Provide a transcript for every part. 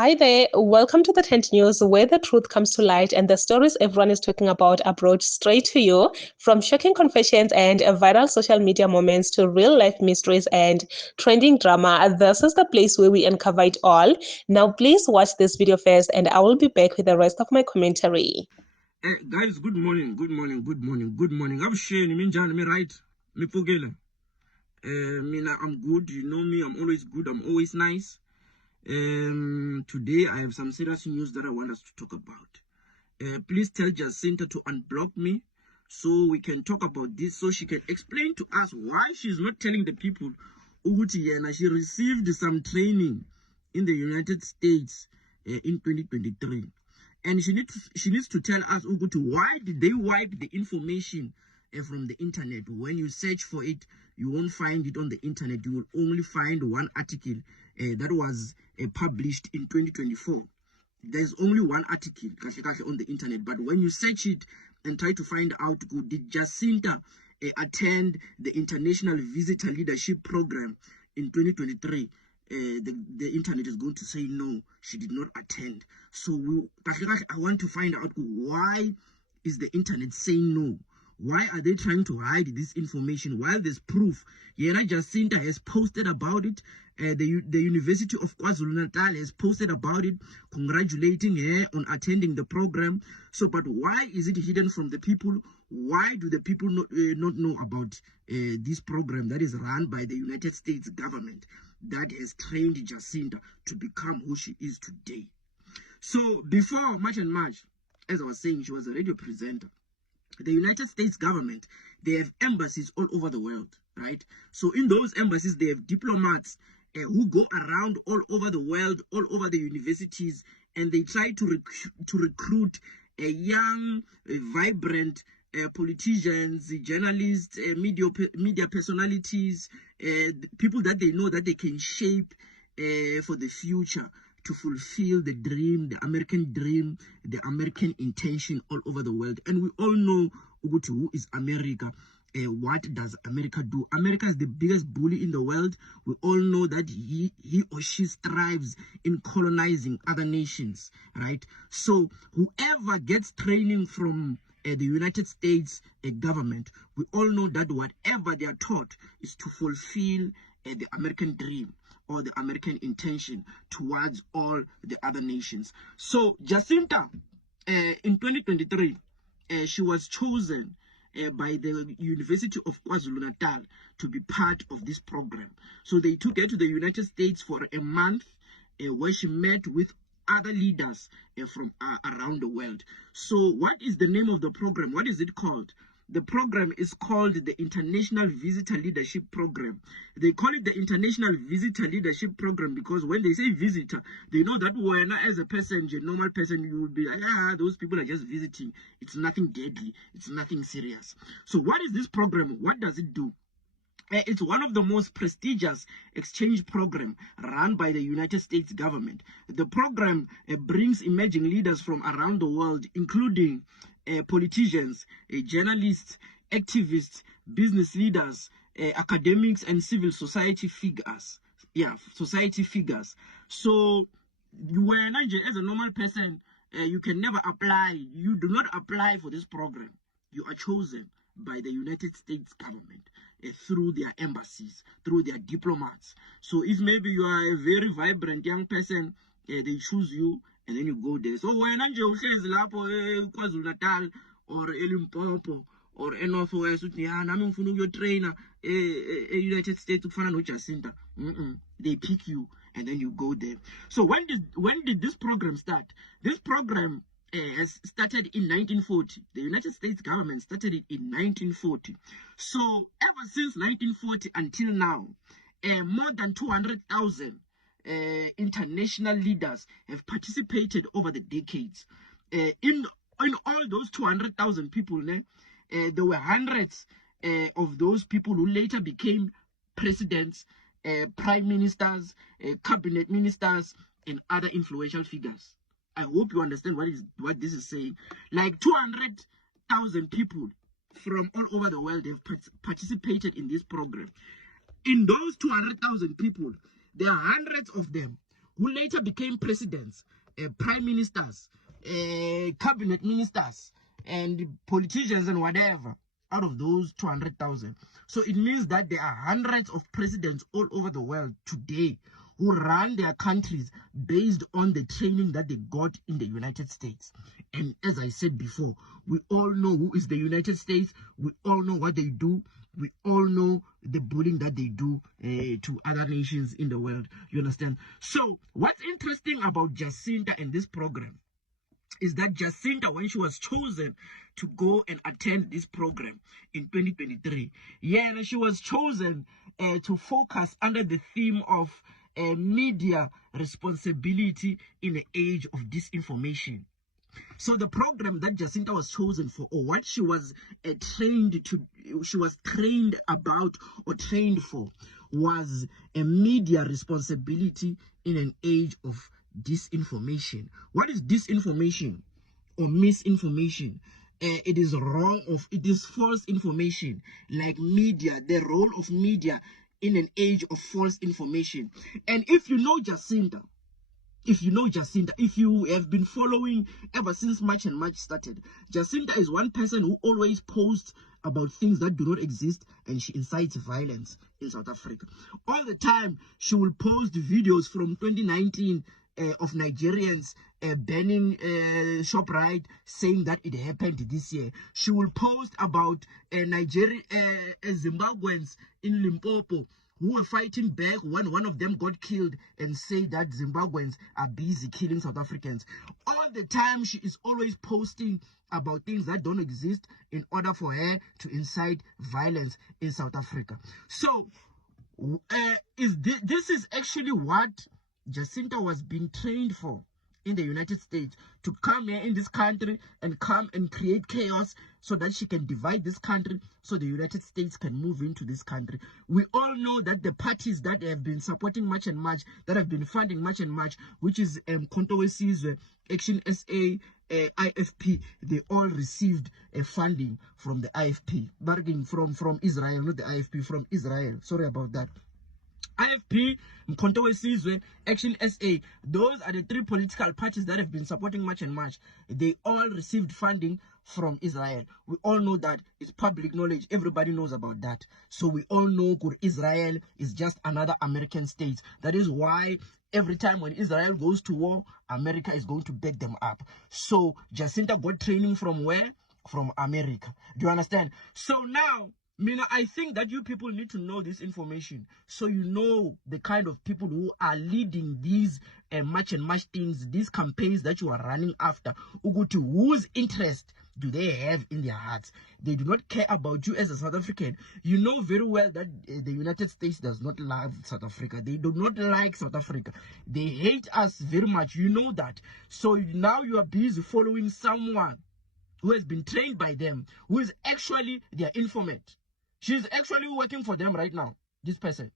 Hi there, welcome to the Tent News, where the truth comes to light and the stories everyone is talking about are brought straight to you. From shocking confessions and viral social media moments to real life mysteries and trending drama, this is the place where we uncover it all. Now, please watch this video first, and I will be back with the rest of my commentary. Guys, good morning. I'm Shane. Me right? Me Pugela. I'm good. You know me. I'm always good. I'm always nice. Today I have some serious news that I want us to talk about. Please tell Jacinta to unblock me so we can talk about this, so she can explain to us why she's not telling the people Uguti Yena she received some training in the United States in 2023. And she needs to tell us Uguti, why did they wipe the information from the internet? When you search for it, you won't find it on the internet. You will only find one article that was published in 2024. There's only one article on the internet, but when you search it and try to find out, did Jacinta attend the International Visitor Leadership Program in 2023? The internet is going to say no, she did not attend. So I want to find out, why is the internet saying no? Why are they trying to hide this information while there's proof? Yena Jacinta has posted about it. The University of KwaZulu-Natal has posted about it, congratulating her on attending the program. So, but why is it hidden from the people? Why do the people not know about this program that is run by the United States government that has trained Jacinta to become who she is today? So, before March and March, as I was saying, she was a radio presenter. The United States government, they have embassies all over the world, right? So in those embassies, they have diplomats who go around all over the world, all over the universities, and they try to recruit young, vibrant politicians, journalists, media personalities, people that they know that they can shape for the future, to fulfill the dream, the American intention all over the world. And we all know who is America. What does America do? America is the biggest bully in the world. We all know that he or she strives in colonizing other nations, right? So whoever gets training from the United States government, we all know that whatever they are taught is to fulfill the American dream or the American intention towards all the other nations. So Jacinta, in 2023, she was chosen by the University of KwaZulu-Natal to be part of this program. So they took her to the United States for a month, where she met with other leaders from around the world. So what is the name of the program? What is it called? The program is called the International Visitor Leadership Program. They call it the International Visitor Leadership Program because when they say visitor, they know that when as a person, a normal person, you will be like, those people are just visiting. It's nothing deadly. It's nothing serious. So what is this program? What does it do? It's one of the most prestigious exchange programs run by the United States government. The program brings emerging leaders from around the world, including politicians, journalists, activists, business leaders, academics, and civil society figures. Yeah, society figures. So, as a normal person, you can never apply. You do not apply for this program. You are chosen by the United States government through their embassies, through their diplomats. So if maybe you are a very vibrant young person, they choose you and then you go there. So when you KwaZulu-Natal or Limpopo or Northwest, your trainer, United States, Jacinta, they pick you and then you go there. So when did this program start? This program has started in 1940. The United States government started it in 1940. So ever since 1940 until now, more than 200,000 international leaders have participated over the decades. In all those 200,000 people, there were hundreds of those people who later became presidents, prime ministers, cabinet ministers, and other influential figures. I hope you understand what this is saying. Like 200,000 people from all over the world have participated in this program. In those 200,000 people, there are hundreds of them who later became presidents, prime ministers, cabinet ministers, and politicians and whatever, out of those 200,000. So it means that there are hundreds of presidents all over the world today who run their countries based on the training that they got in the United States. And as I said before, we all know who is the United States. We all know what they do. We all know the bullying that they do to other nations in the world. You understand? So what's interesting about Jacinta and this program is that Jacinta, when she was chosen to go and attend this program in 2023, and she was chosen to focus under the theme of media responsibility in the age of disinformation. So the program that Jacinta was chosen for, or what she was trained about or trained for, was a media responsibility in an age of disinformation. What is disinformation or misinformation? It is it is false information, like media, the role of media in an age of false information. And if you know Jacinta, if you have been following ever since March and March started, Jacinta is one person who always posts about things that do not exist, and she incites violence in South Africa. All the time, she will post videos from 2019 of Nigerians banning ShopRite, saying that it happened this year. She will post about Zimbabweans in Limpopo who are fighting back when one of them got killed, and say that Zimbabweans are busy killing South Africans. All the time, she is always posting about things that don't exist in order for her to incite violence in South Africa. So, this is actually what Jacinta was being trained for in the United States, to come here in this country and come and create chaos so that she can divide this country, so the United States can move into this country. We all know that the parties that have been supporting March and March, that have been funding March and March, which is Contowesis, Action SA, IFP, they all received funding from the IFP, bargaining from Israel, not the IFP, from Israel. Sorry about that. IFP, Mkhonto Action SA, those are the three political parties that have been supporting March and March. They all received funding from Israel. We all know that. It's public knowledge. Everybody knows about that. So we all know Israel is just another American state. That is why every time when Israel goes to war, America is going to back them up. So Jacinta got training from where? From America. Do you understand? So now, Mina, I think that you people need to know this information, so you know the kind of people who are leading these March and March things, these campaigns that you are running after. Uguti, whose interest do they have in their hearts? They do not care about you as a South African. You know very well that the United States does not love South Africa. They do not like South Africa. They hate us very much. You know that. So now you are busy following someone who has been trained by them, who is actually their informant. She's actually working for them right now, this person.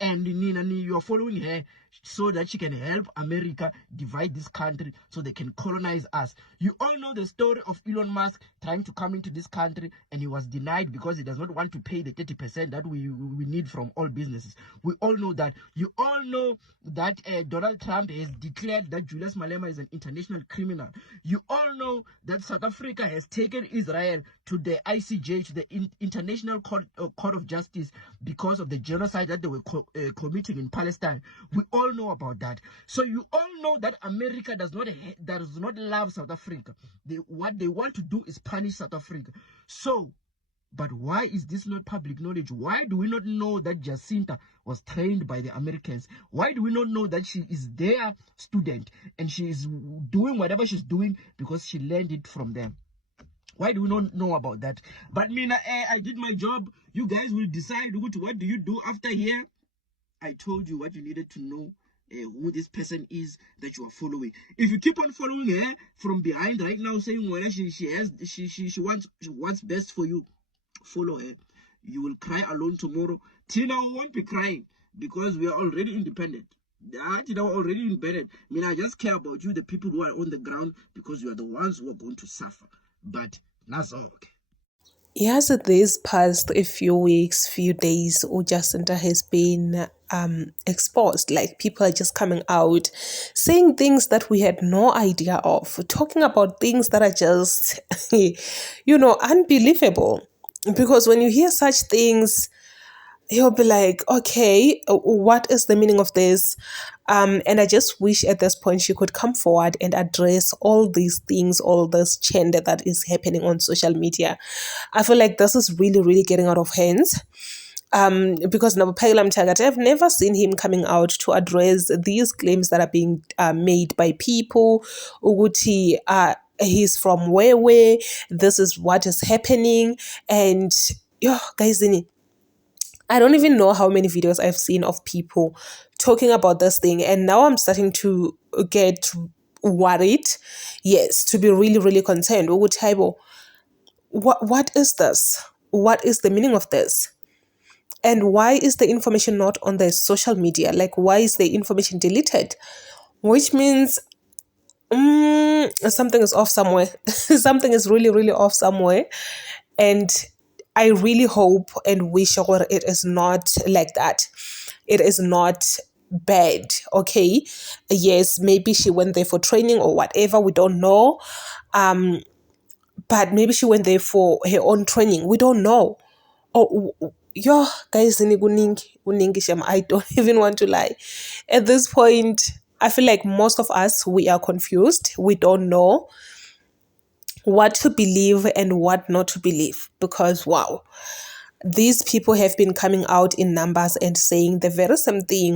And you are following her so that she can help America divide this country so they can colonize us. You all know the story of Elon Musk trying to come into this country, and he was denied because he does not want to pay the 30% that we need from all businesses. We all know that. You all know that Donald Trump has declared that Julius Malema is an international criminal. You all know that South Africa has taken Israel to the ICJ, to the International Court of Justice, because of the genocide that they were committing in Palestine. We all know about that. So you all know that America does not love South Africa. What they want to do is punish South Africa. So, but why is this not public knowledge? Why do we not know that Jacinta was trained by the Americans? Why do we not know that she is their student and she is doing whatever she's doing because she learned it from them? Why do we not know about that? But Mina, I did my job. You guys will decide what do you do after here. I told you what you needed to know, who this person is that you are following. If you keep on following her from behind right now, saying whether she wants what's best for you, follow her. You will cry alone tomorrow. Tina won't be crying because we are already independent. Tina are already independent. I mean, I just care about you, the people who are on the ground, because you are the ones who are going to suffer. But that's all. Okay. Yes, these past a few weeks, few days, Jacinta has been exposed. Like people are just coming out, saying things that we had no idea of, talking about things that are just, unbelievable. Because when you hear such things, he'll be like, okay, what is the meaning of this? And I just wish at this point she could come forward and address all these things, all this gender that is happening on social media. I feel like this is really, really getting out of hands. Because Nabopela Mtagati, I've never seen him coming out to address these claims that are being made by people. Uguti, he's from where, this is what is happening. And, yo, guys, I don't even know how many videos I've seen of people talking about this thing. And now I'm starting to get worried. Yes, to be really, really concerned. What is this? What is the meaning of this? And why is the information not on the social media? Like, why is the information deleted? Which means something is off somewhere. Something is really, really off somewhere. And I really hope and wish or it is not like that. It is not bad. Okay. Yes, maybe she went there for training or whatever. We don't know. But maybe she went there for her own training. We don't know. Oh, yo, guys, I don't even want to lie. At this point, I feel like most of us, we are confused. We don't know what to believe and what not to believe because, wow, these people have been coming out in numbers and saying the very same thing.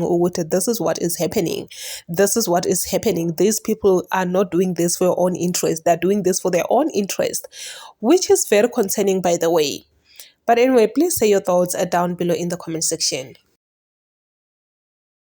This is what is happening. This is what is happening. These people are not doing this for their own interest. They're doing this for their own interest, which is very concerning, by the way. But anyway, please say your thoughts down below in the comment section.